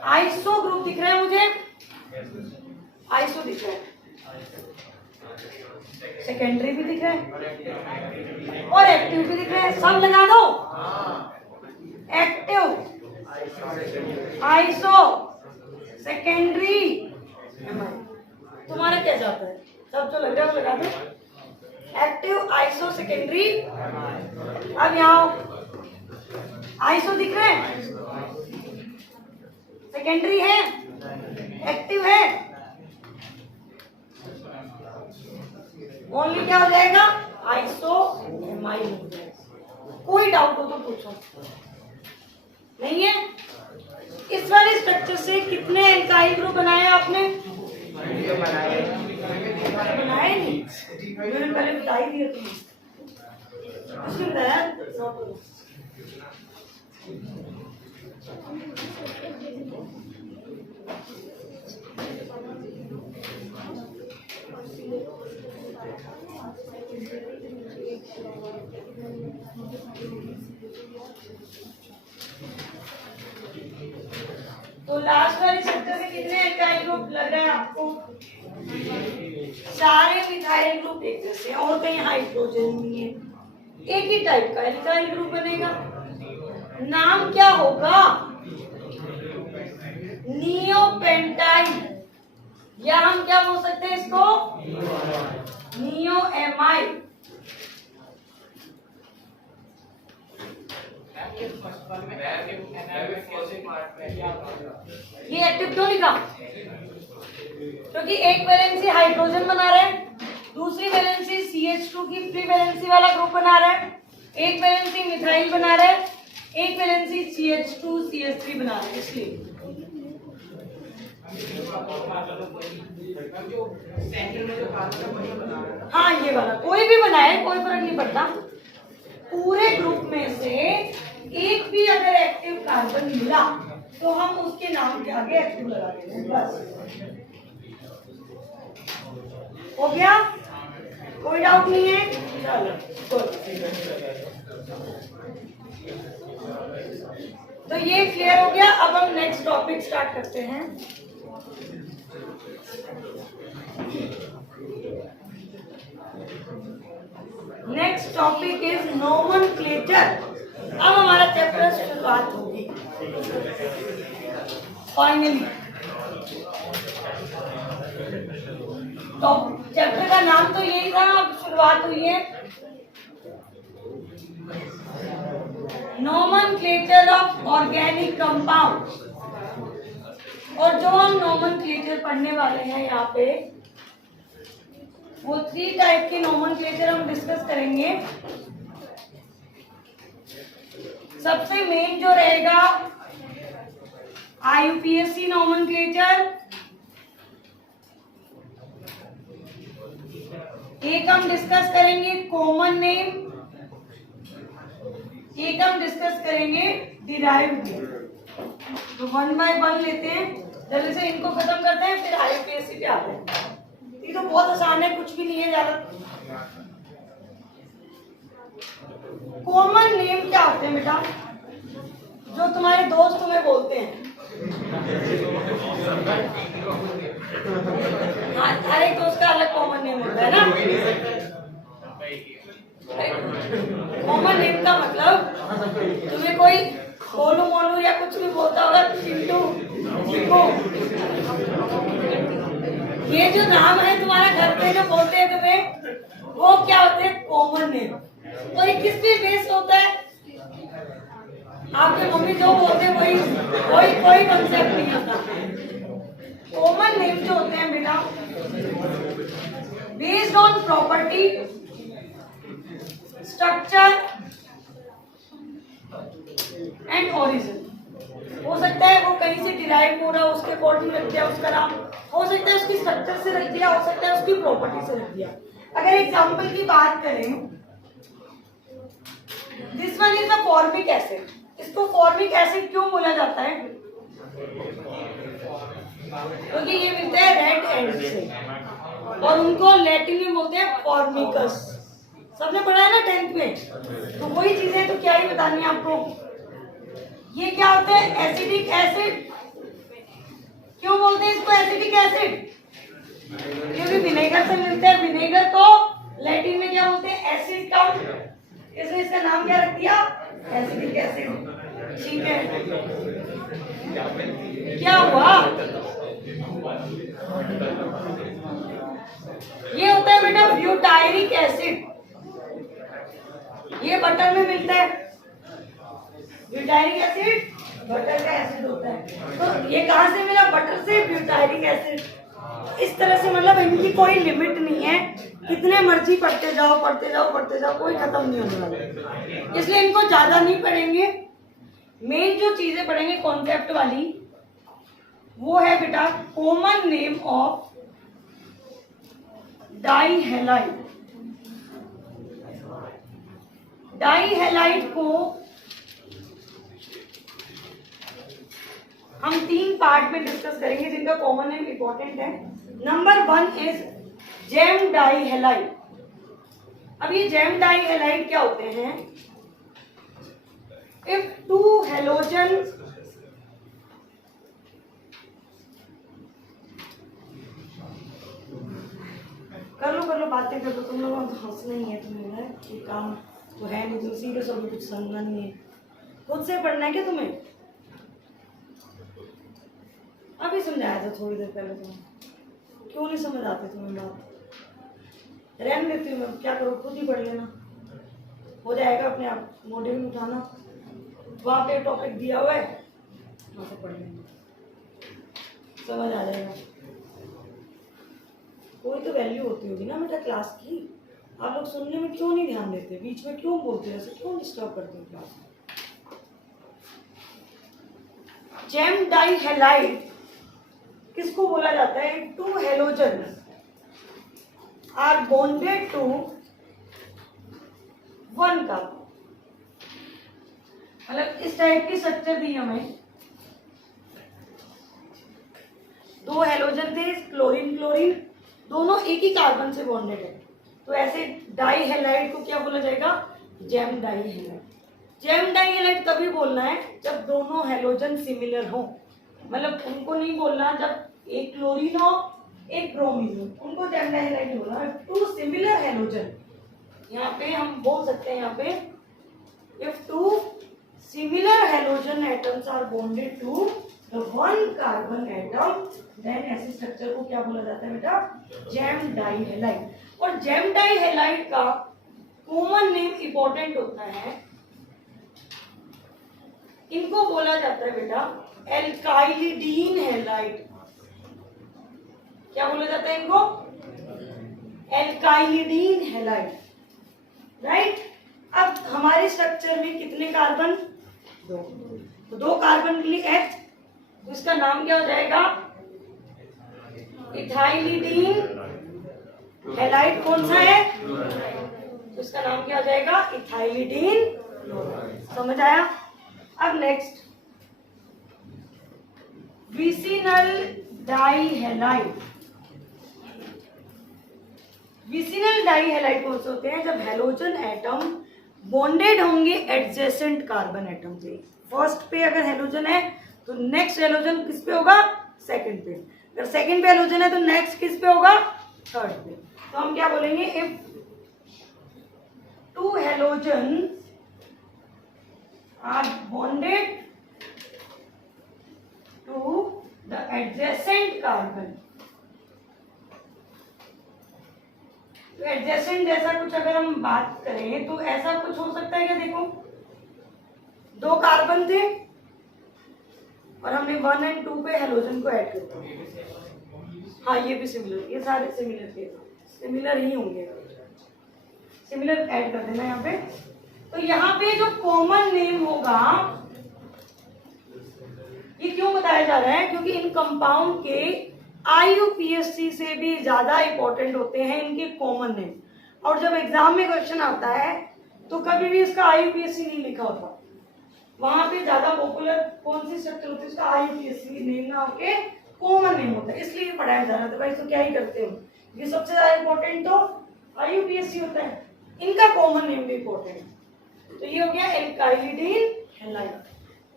आइसो ग्रुप दिख रहा है मुझे, आइसो दिख रहा है, सेकेंडरी भी दिख रहा है और एक्टिव भी दिख रहा है। सब लगा दो। Active, iso, secondary, amide. तुम्हारा क्या जाता है? सब जो लग रहा है लगा दो। Active, iso, secondary. अब यहाँ आइसो दिख रहे हैं, सेकेंडरी है, एक्टिव है, ओनली क्या हो जाएगा? आइसो एमाइड हो जाएगा। कोई डाउट हो तो पूछो। नहीं है? इस वाले स्ट्रक्चर से कितने एल्काइल ग्रुप बनाए आपने? बनाए नहीं, मैंने पहले बता ही दिया तुम्हें। तो लास्ट वाली स्ट्रक्चर से कितने एल्काइल ग्रुप लग रहे हैं आपको? सारे मिथाइल ग्रुप एक जैसे, और कहीं हाइड्रोजन नहीं है, एक ही टाइप का एल्काइल ग्रुप बनेगा। नाम क्या होगा? नियोपेंटाइड, या हम क्या बोल सकते हैं इसको? नियोएमाइड। ये एक्टिव क्यों लिखा? क्योंकि एक वैलेंसी हाइड्रोजन बना रहे हैं, दूसरी वैलेंसी CH2 की फ्री वैलेंसी वाला ग्रुप बना रहे हैं, एक वैलेंसी मिथाइल बना रहे हैं, एक वैलेंसी CH2 CH3 बना रहे हैं, इसलिए। हाँ ये वाला कोई भी बनाए कोई फर्क नहीं पड़ता। पूरे ग्रुप में से एक भी अगर एक्टिव कार्बन मिला तो हम उसके नाम के आगे एक्टिव लगा देते हैं, बस। हो गया? कोई डाउट नहीं है? चलो तो ये क्लियर हो गया। अब हम नेक्स्ट टॉपिक स्टार्ट करते हैं। Next topic is nomenclature. अब हमारा चैप्टर शुरुआत होगी फाइनली। तो चैप्टर का नाम तो यही था, अब शुरुआत हुई है। Nomenclature of organic compound. और जो हम नोमेनक्लेचर पढ़ने वाले हैं यहाँ पे, वो 3 टाइप के नोमेनक्लेचर हम डिस्कस करेंगे। सबसे मेन जो रहेगा IUPAC नोमेनक्लेचर, एक हम डिस्कस करेंगे कॉमन नेम, एक हम डिस्कस करेंगे डिराइव्ड नेम। तो 1 बाय 1 लेते हैं, जल्दी से इनको खत्म करते हैं, फिर IUPAC पे आते हैं। ये तो बहुत आसान है, कुछ भी नहीं है ज्यादा। कॉमन नेम क्या होते हैं बेटा? जो तुम्हारे दोस्त तुम्हें बोलते हैं। हाँ, हर एक दोस्त का अलग कॉमन नेम होता है ना। कॉमन नेम का मतलब तुम्हें कोई गोलू मोलू या कुछ भी बोलता होगा, चिंटू, चिंकू, ये जो नाम है तुम्हारा घर पे जो बोलते हैं तुम्हें, वो क्या होते हैं? Common name. तो ये किस पे बेस होता है? आपके मम्मी जो बोलते हैं वही कोई कंसेप्ट नहीं होता। कॉमन नेम जो होते हैं बेटा, based on property, structure and origin. हो सकता है वो कहीं से डिराइव हो रहा है, उसके अकॉर्डिंग रख दिया उसका नाम, हो सकता है उसकी स्ट्रक्चर से रख दिया, हो सकता है उसकी प्रॉपर्टी से रख दिया। अगर एग्जांपल की बात करें, this one is the formic acid. इसको फॉर्मिक एसिड क्यों बोला जाता है? क्योंकि ये मिलता है रेड एंड से, और उनको लैटिन में बोलते हैं फॉर्मिकस। सबने पढ़ा है ना 10th में, तो वही चीजें तो क्या ही बतानी है आपको। ये क्या होते हैं? Acidic acid. क्यों बोलते हैं इसको एसिडिक एसिड? क्योंकि विनेगर से मिलते हैं। विनेगर को लैटिन में क्या बोलते हैं? एसिडम। इसलिए इसका नाम क्या रख दिया? Acidic acid. ठीक है, क्या हुआ? ये होता है बेटा ब्यूटायरिक एसिड। ये बटर में मिलता है। ब्यूटायरिक एसिड बटर का एसिड होता है। तो ये कहां से मिला? बटर से, ब्यूटायरिक एसिड। इस तरह से मतलब इनकी कोई लिमिट नहीं है, कितने मर्जी पढ़ते जाओ, कोई खत्म नहीं होने वाला। इसलिए इनको ज्यादा नहीं पढ़ेंगे, मेन जो चीजें पढ़ेंगे कॉन्सेप्ट वाली वो है बेटा common name of dihalide. Dihalide को हम 3 पार्ट में डिस्कस करेंगे जिनका कॉमन नेम इंपॉर्टेंट है। Number 1 is gem dihalide. अब ये जेम डाइहैलाइड क्या होते हैं? इफ 2 हेलोजन कर लो बातें कर लो, तुम लोगों को हंसना ही है तुम्हें ना, ये काम तो है नहीं, तुम सीरियस हो, कुछ समझना नहीं है, खुद से पढ़ना है क्या तुम्हें? अभी समझाया था थोड़ी देर पहले तुम्हें, क्यों नहीं समझ आते तुम्हें बात? रहने देती हूँ मैं, क्या करो, खुद ही पढ़ लेना, हो जाएगा अपने आप, मोटे में उठाना, वहाँ पे टॉपिक दिया हुआ है वहाँ से पढ़ लेना, समझ आ जाएगा। कोई तो वैल्यू होती होगी ना बेटा क्लास की, आप लोग सुनने में क्यों नहीं ध्यान देते, बीच में क्यों बोलते हैं, क्यों डिस्टर्ब करते हो क्लास में? जेम डाइहैलाइड किसको बोला जाता है? 2 halogen are bonded to 1 carbon. मतलब इस टाइप की स्ट्रक्चर दी हमें, 2 हेलोजन थे, क्लोरीन क्लोरीन दोनों एक ही कार्बन से बॉन्डेड है, तो ऐसे डाइहैलाइड को क्या बोला जाएगा? जेम डाइहैलाइड। जेम डाइहैलाइड तभी बोलना है जब दोनों हेलोजन सिमिलर हो, मतलब उनको नहीं बोलना जब एक क्लोरीन हो एक ब्रोमीन हो, उनको जेम डाइहैलाइड नहीं बोलना। 2 सिमिलर हेलोजन, यहाँ पे हम बोल सकते हैं, यहाँ पे if 2 similar halogen atoms are bonded to the 1 carbon atom, then ऐसे स्ट्रक्चर को क्या बोला जाता है बेटा? Gem dihalide. और जेम डाइहैलाइड का कॉमन नेम इंपॉर्टेंट होता है, इनको बोला जाता है बेटा एल्काइलिडीन हैलाइड। क्या बोला जाता है इनको? एल्काइलिडीन हैलाइड, राइट। अब हमारे स्ट्रक्चर में कितने कार्बन? 2, तो 2 कार्बन के लिए H, तो इसका नाम क्या हो जाएगा? Ethylidene halide. कौन सा है? तो इसका नाम क्या हो जाएगा? इथाइलिडीन। समझ आया? अब नेक्स्ट विसिनल डाइहैलाइड। विसिनल डाइहैलाइड कौन से होते हैं? जब हेलोजन एटम बॉन्डेड होंगे एडजेसेंट कार्बन एटम पे। फर्स्ट पे अगर हेलोजन है तो नेक्स्ट हेलोजन किस पे होगा? सेकंड पे। अगर सेकंड पे हेलोजन है तो नेक्स्ट किस पे होगा? थर्ड पे। तो हम क्या बोलेंगे? If 2 halogen are bonded to the adjacent carbon, तो एडजेसेंट जैसा कुछ अगर हम बात करें तो ऐसा कुछ हो सकता है क्या? देखो 2 कार्बन थे और हमने 1 और 2 पे हेलोजन को ऐड कर दिया। हाँ ये भी सिमिलर, ये सारे सिमिलर थे, सिमिलर ही होंगे, सिमिलर ऐड कर देना यहाँ पे। तो यहाँ पे जो कॉमन नेम होगा, ये क्यों बताया जा रहा है? क्योंकि इन कंपाउंड के IUPAC से भी ज्यादा इंपॉर्टेंट होते हैं इनके कॉमन नेम। और जब एग्जाम में क्वेश्चन आता है तो कभी भी इसका IUPAC नहीं लिखा होता, वहां पे ज्यादा पॉपुलर कौन सी स्ट्रक्चर होती है उसका IUPAC नेम ना होके कॉमन नेम होता है, इसलिए पढ़ाया जा रहा है। तो भाई तो क्या ही करते हो, ये सबसे ज्यादा इंपॉर्टेंट तो IUPAC होता है, इनका कॉमन नेम भी इंपॉर्टेंट है। तो ये हो गया एल्काइलिडीन हैलाइड।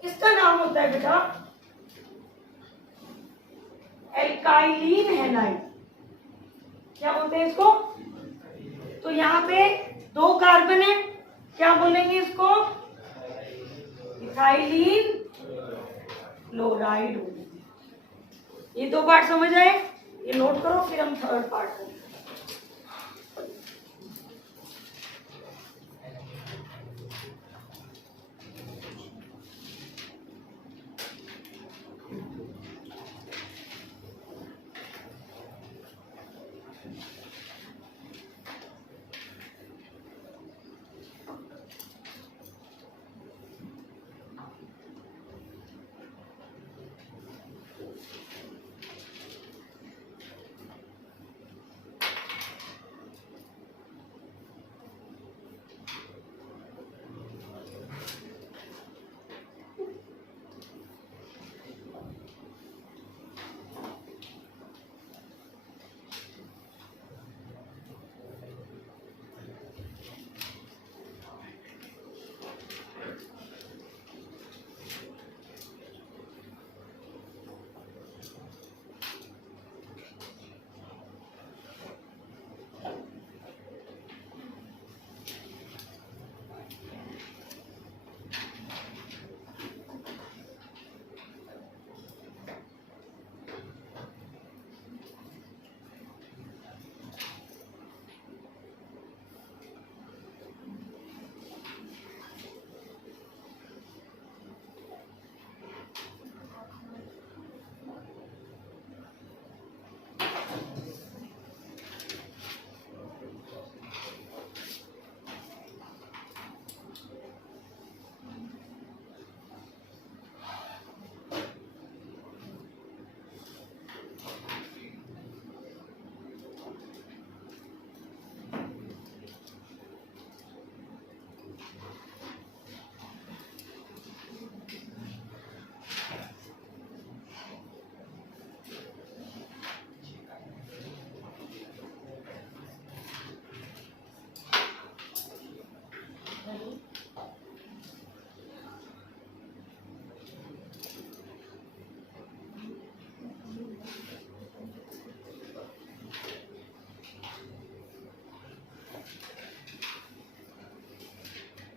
इसका नाम होता है बेटा एल्काइलिन हैलाइड। क्या बोलते हैं इसको? तो यहाँ पे 2 कार्बन है, क्या बोलेंगे इसको? Ethylene chloride. ये 2 पार्ट समझ आए? ये नोट करो, फिर हम थर्ड पार्ट करेंगे।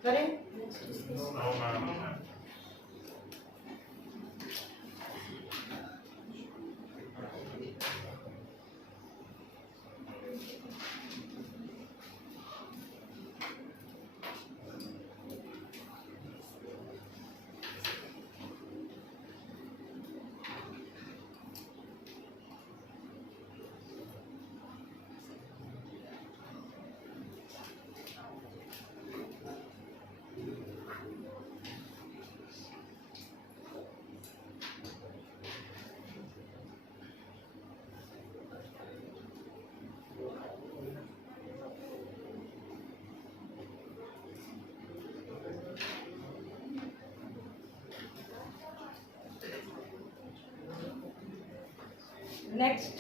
करें? No ma'am. नेक्स्ट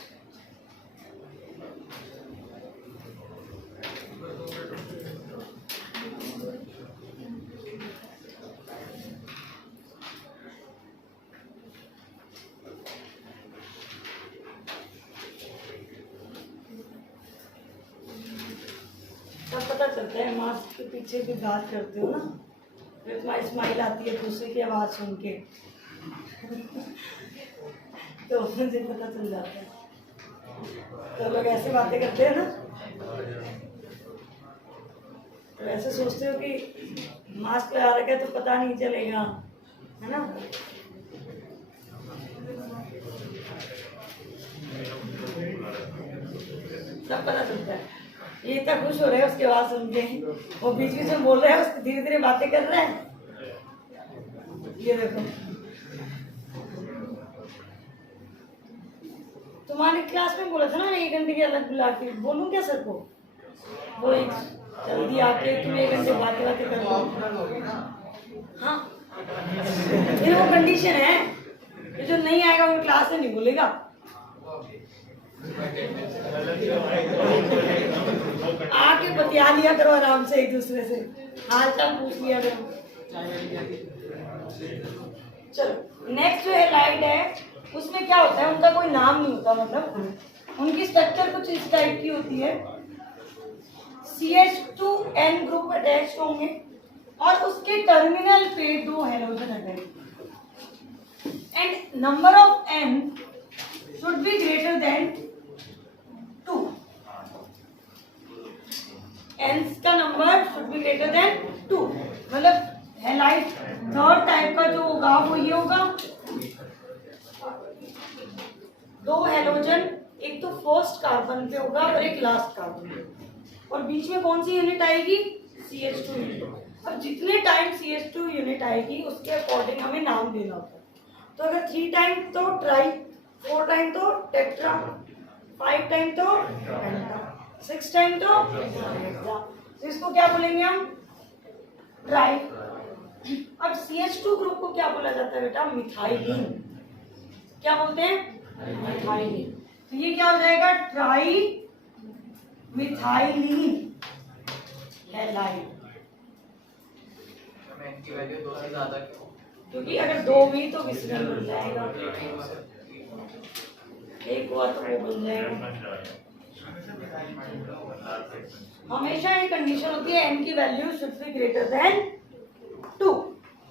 सब पता चलता है मास्क के पीछे भी बात करते हो ना, फिर तुम्हारी स्माइल आती है दूसरे की आवाज़ सुन के तो मुझे पता चल जाता है। तो लोग ऐसे बातें करते हैं ना, तो ऐसे सोचते हो कि मास्क लगा रखा है तो पता नहीं चलेगा, है ना। सब पता चलता है। ये इतना खुश हो रहे हैं उसके बाद सुन के, वो बीच बीच में बोल रहे हैं, उसको धीरे धीरे बातें कर रहे हैं। ये देखो तुम्हारी क्लास में बोला था ना 1 घंटे की अलग बुला के, बोलूं क्या सर को? वो एक जल्दी आके तुम 1 घंटे बातें कर लो। हाँ फिर वो कंडीशन है कि जो नहीं आएगा वो क्लास में नहीं बोलेगा। आके बतिया लिया करो आराम से, एक दूसरे से हाल चाल पूछ लिया करो। चलो नेक्स्ट जो है लाइट है, उसमें क्या होता है, उनका कोई नाम नहीं होता, मतलब उनकी स्ट्रक्चर कुछ इस टाइप की होती है। CH2N ग्रुप अटैच होंगे और उसके टर्मिनल पे 2 halogen attach, and number of N should be greater than 2। N's का number should be greater than 2, मतलब हैलाइड थर्ड टाइप का जो होगा वो ये होगा, 2 हेलोजन, एक तो फर्स्ट कार्बन पे होगा और एक लास्ट कार्बन पे, और बीच में कौन सी यूनिट आएगी? CH2 unit. अब जितने टाइम CH2 यूनिट आएगी उसके अकॉर्डिंग हमें नाम देना होता है। तो अगर 3 टाइम तो ट्राई, 4 टाइम तो टेट्रा, 5 टाइम तो पेंटा, 6 टाइम तो हेक्सा। तो इसको क्या बोलेंगे हम? ट्राई। अब CH2 ग्रुप को क्या बोला जाता है बेटा? मिथाइलिन। क्या बोलते हैं? मिथाइलिन। तो ये क्या हो जाएगा? Try methylene halide. की वैल्यू 2 से ज्यादा क्यों? क्योंकि अगर 2 हुई तो विसर्जन बन जाएगा, 1 हुआ तो वो बन जाएगा। हमेशा ये कंडीशन होती है n की value should be greater than 2।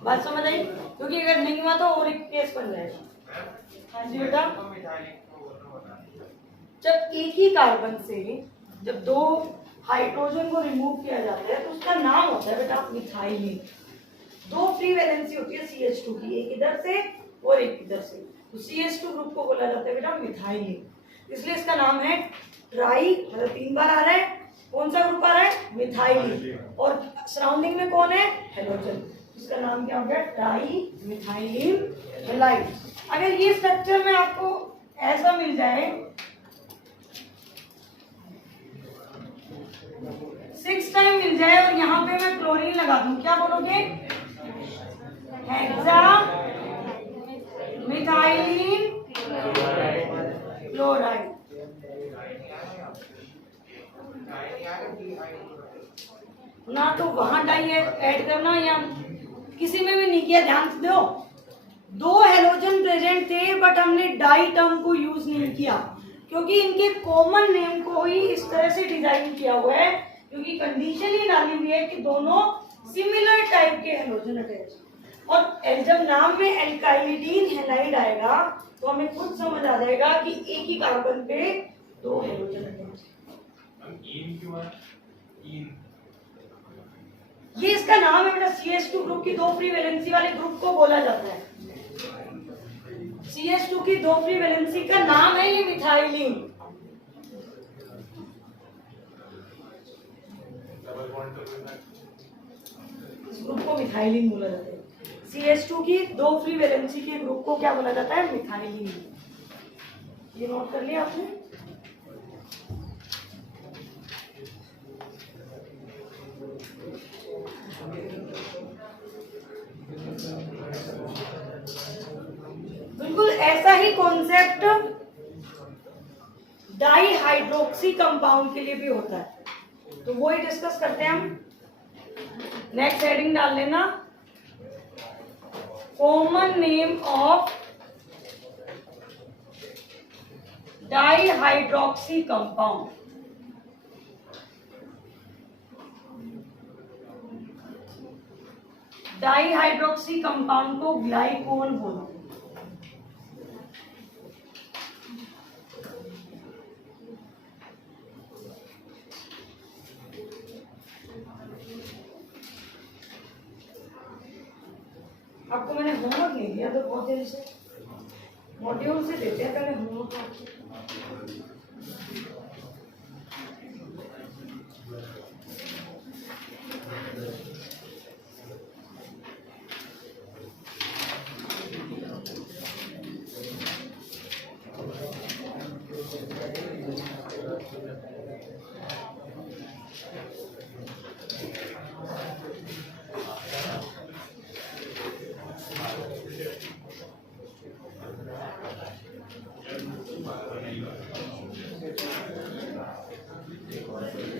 बात समझ आई? क्योंकि अगर नहीं हुआ तो और एक केस बन जाएगा। हाँ जी बेटा, जब एक ही कार्बन से जब 2 हाइड्रोजन को रिमूव किया जाता है तो उसका नाम होता है बेटा मिथाइलिन। 2 फ्री वैलेंसी होती है CH2 की, एक इधर से और एक इधर से, तो CH2 ग्रुप को बोला जाता है बेटा मिथाइलिन। इसलिए इसका नाम है ट्राई, मतलब 3 बार आ रहा है। कौन सा ग्रुप आ रहा है? मिथाइलिन, और सराउंडिंग में कौन है? हेलोजन। इसका नाम क्या हो गया? Try methylene halide. अगर ये स्ट्रक्चर में आपको ऐसा मिल जाए, 6 टाइम मिल जाए और यहाँ पे मैं क्लोरीन लगा दूं, क्या बोलोगे? Hexa methylene chloride. ना तो वहां डाई ऐड करना या किसी में भी नहीं किया, ध्यान से दो। 2 हेलोजन प्रेजेंट थे बट हमने डाई टर्म को यूज नहीं किया, क्योंकि इनके कॉमन नेम को ही इस तरह से डिजाइन किया हुआ है, क्योंकि कंडीशन ही डाली हुई है कि दोनों सिमिलर टाइप के हेलोजन अटैच। और जब नाम में एल्काइलिडीन हैलाइड आएगा तो हमें खुद समझ आ जाएगा कि एक ही कार्बन पे दो हेलोजन अटैच। इन क्यों है? इन ये इसका नाम है बेटा, CH2 ग्रुप की दो फ्री वैलेंसी वाले ग्रुप को बोला जाता है। CH2 की दो फ्री वैलेंसी का नाम है ये मिथाइलिन। डबल बॉन्ड तो इस ग्रुप को मिथाइलिन बोला जाता है। CH2 की दो फ्री वैलेंसी के ग्रुप को क्या बोला जाता है? मिथाइलिन। ये नोट कर लिया आपने? बिल्कुल ऐसा ही कॉन्सेप्ट डाई हाइड्रोक्सी कंपाउंड के लिए भी होता है, तो वो ही डिस्कस करते हैं हम। नेक्स्ट हेडिंग डाल लेना, common name of di hydroxy compound. Di hydroxy compound को ग्लाइकोल बोलते हैं। आपको मैंने होमवर्क नहीं दिया तो बहुत देर से मॉड्यूल से देते हैं पहले होमवर्क आपको।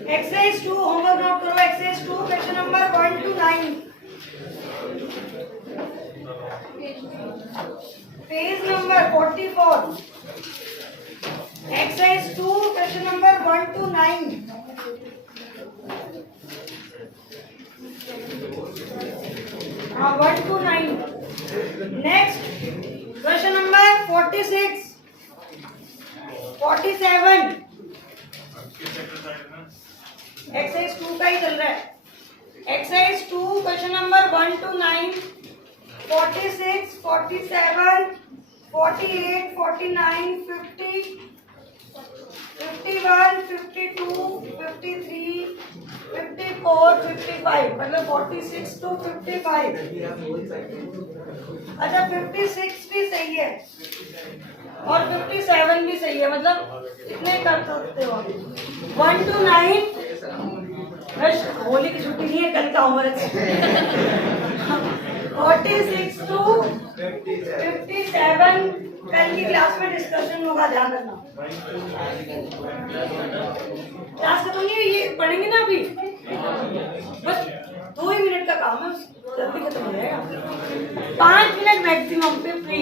एक्सरसाइज 2 होमवर्क नोट करो। Exercise 2 question number 1 to 9, page number 44। Exercise 2 question number 1 to 9। हाँ 1 to 9। Next question number 46, 47। Exercise 2 का ही चल रहा है। एक्सरसाइज 2 क्वेश्चन नंबर 1 to 9, 46, 47, 48, 49, 50, 51, 52, 53, 54, 55, मतलब 46 to 55। अच्छा 56 भी सही है और 57 भी सही है, मतलब इतने कर सकते हो। 1 to 9, बस होली की छुट्टी नहीं है, कल का होमवर्क। 46 to 57 कल की क्लास में डिस्कशन होगा, ध्यान रखना। क्लास खत्म नहीं हुई, ये पढ़ेंगे ना अभी, बस 2 ही मिनट का काम है, जल्दी खत्म हो जाएगा। 5 मिनट मैक्सिमम पे फ्री,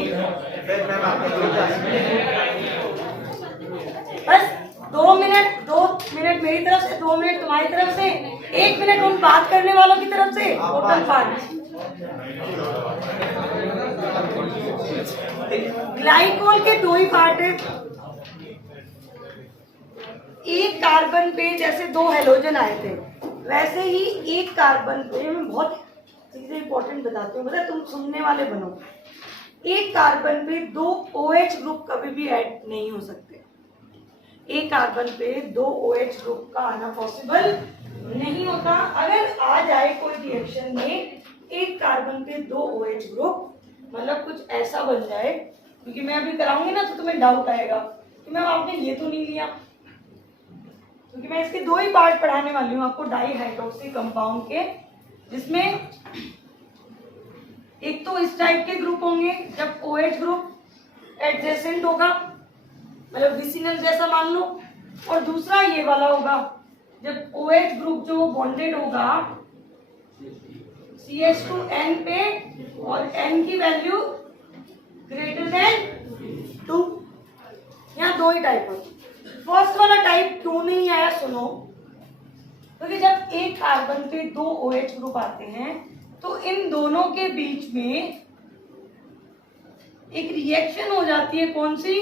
बस 2 मिनट मेरी तरफ से, 2 मिनट तुम्हारी तरफ से, 1 मिनट उन बात करने वालों की तरफ से, टोटल 5। ग्लाइकोल के 2 ही पार्ट है। एक कार्बन पे जैसे 2 हेलोजन आए थे, वैसे ही एक कार्बन पे, मैं बहुत चीजें इंपॉर्टेंट बताती हूँ, बता तुम सुनने वाले बनो। एक कार्बन पे 2 OH ग्रुप कभी भी ऐड नहीं हो सकते। एक कार्बन पे 2 OH ग्रुप का आना पॉसिबल नहीं होता। अगर आ जाए कोई रिएक्शन में एक कार्बन पे 2 OH ग्रुप, मतलब कुछ ऐसा बन जाए, क्योंकि मैं अभी कराऊंगी ना तो तुम्हें डाउट आएगा कि मैम आपने ये तो नहीं लिया, क्योंकि मैं इसके 2 ही पार्ट पढ़ाने वाली हूँ आपको डाई हाइड्रोक्सी कंपाउंड के, जिसमें एक तो इस टाइप के ग्रुप होंगे जब OH ग्रुप एडजेसेंट होगा, मतलब विसिनल जैसा मान लो, और दूसरा ये वाला होगा जब OH ग्रुप जो बॉन्डेड होगा CH2N पे और N की वैल्यू ग्रेटर देन 2। यहाँ 2 ही टाइप है। फर्स्ट वाला टाइप क्यों नहीं आया सुनो, क्योंकि जब एक कार्बन पे दो OH ग्रुप आते हैं तो इन दोनों के बीच में एक रिएक्शन हो जाती है, कौन सी?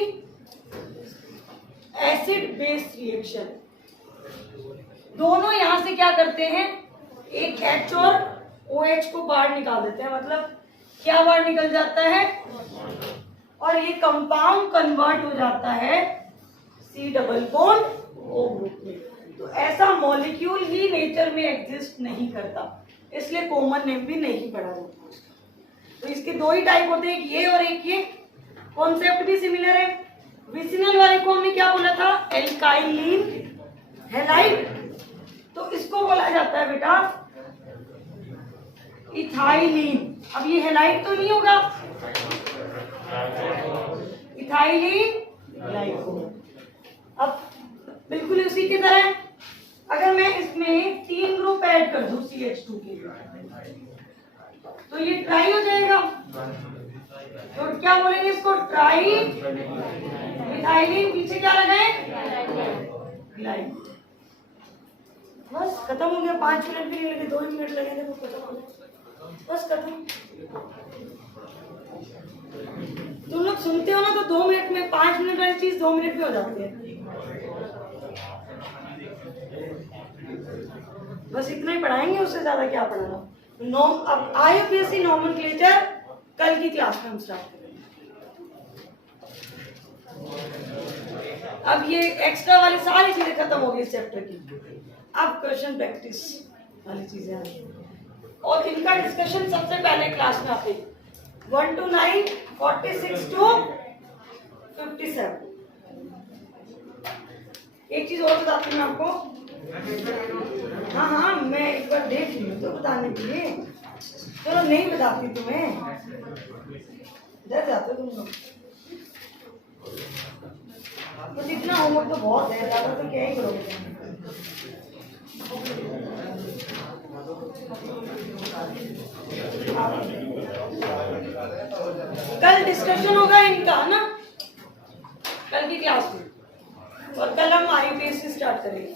Acid base reaction. दोनों यहां से क्या करते हैं, एक H और OH को बाहर निकाल देते हैं, मतलब क्या बाहर निकल जाता है, और ये कंपाउंड कन्वर्ट हो जाता है C double bond O group में। तो ऐसा मॉलिक्यूल ही नेचर में एग्जिस्ट नहीं करता, इसलिए कॉमन नेम भी नहीं पढ़ा जाता उसका। तो इसके दो ही टाइप होते हैं, एक ये और एक ये। कॉन्सेप्ट भी सिमिलर है। विसिनल वाले को हमने क्या बोला था, एल्काइलिन हैलाइड, तो इसको बोला जाता है बेटा इथाइलिन। अब ये हैलाइड तो नहीं होगा, इथाइलिन ग्लाइकोल। अब बिल्कुल उसी की तरह अगर मैं इसमें 3 ग्रुप ऐड कर दूं CH2 के, तो ये ट्राई हो जाएगा। तो क्या बोलेंगे इसको, ट्राई मिथाइलिन। पीछे क्या लगाए, ग्लाइकोल। बस खत्म हो गया। 5 मिनट भी नहीं लगे, 2 मिनट लगेंगे तो खत्म हो गया, बस खत्म। तुम लोग सुनते हो ना, तो 2 मिनट में 5 मिनट वाली चीज 2 मिनट में हो जाती है। बस इतना ही पढ़ाएंगे, उससे ज्यादा क्या पढ़ाना। अब IUPAC नॉमेनक्लेचर कल की क्लास में हम स्टार्ट करेंगे। अब ये एक्स्ट्रा वाली सारी चीजें खत्म हो गई इस चैप्टर की। अब क्वेश्चन प्रैक्टिस वाली चीजें आ रही, और इनका डिस्कशन सबसे पहले क्लास में आते 1 to 9, 46 to 57। एक चीज और बताती हूँ आपको। हाँ हाँ, मैं एक बार देख ली हूँ तो बताने के लिए। चलो नहीं बताती तुम्हें, डर जाते हो तुम लोग। तो इतना होमवर्क तो बहुत है, ज्यादा तो क्या ही करोगे। कल डिस्कशन होगा इनका ना, कल की क्लास में, और कल हम IUPAC स्टार्ट करेंगे।